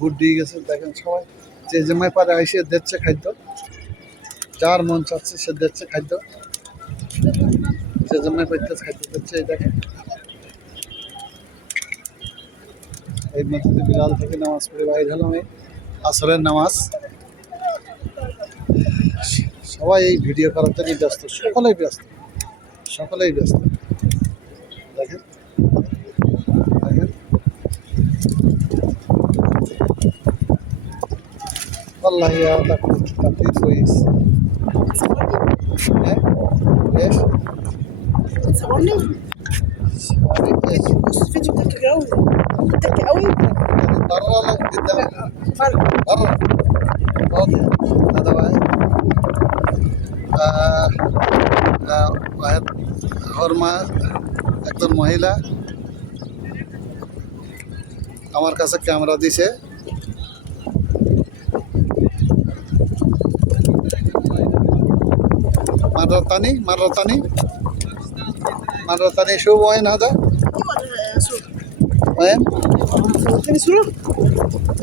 বুট দিয়ে গেছে দেখেন সবাই, যে জমাই পারে আইসে দিচ্ছে খাদ্য, যার মন চাচ্ছে সে দিচ্ছে খাদ্য, যে জমাই পাইতে খাদ্য দিচ্ছে। এই দেখেন এই মসজিদে বিলাল থেকে নামাজ পড়ে বাইর হলাম, এই আসরের নামাজ। সবাই এই ভিডিও করার জন্য ব্যস্ত, সকলেই ব্যস্ত, সকলেই ব্যস্ত। দেখেন দেখেন والله هذا تقليد كويس. ايه ايش؟ تصورني؟ ايش؟ الفيديو بتاعك قوي، بتحكي قوي. برا ولا قدام؟ فرق. برا. اوكي هذا واحد. واحد হরমা একজন মহিলা আমার কাছে ক্যামেরা দিছে। مرة ثانية مرة ثانية مرة ثانية شو وين هذا؟ ايوه صورة. وين؟ صورتني صورة؟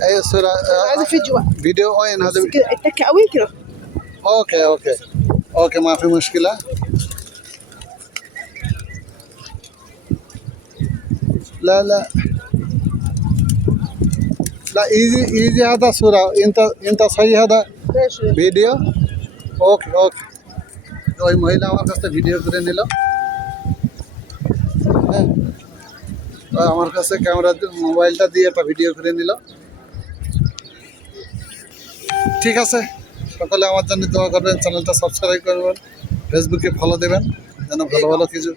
أي صورة؟ عايزة فيديو بقى. فيديو وين هذا؟ كده اتك قوي كده. اوكي اوكي اوكي ما في مشكلة. لا لا لا ايزي ايزي هذا صورة، انت صحيح هذا ماشي. ভিডিও। ওকে ওকে, ওই মহিলা আমার কাছে ভিডিও করে নিল। হ্যাঁ আমার কাছে ক্যামেরা মোবাইলটা দিয়ে একটা ভিডিও করে নিল। ঠিক আছে, সকলে আমার জন্য দোয়া করবেন, চ্যানেলটা সাবস্ক্রাইব করবেন, ফেসবুকে ফলো দেবেন যেন ভালো ভালো কিছু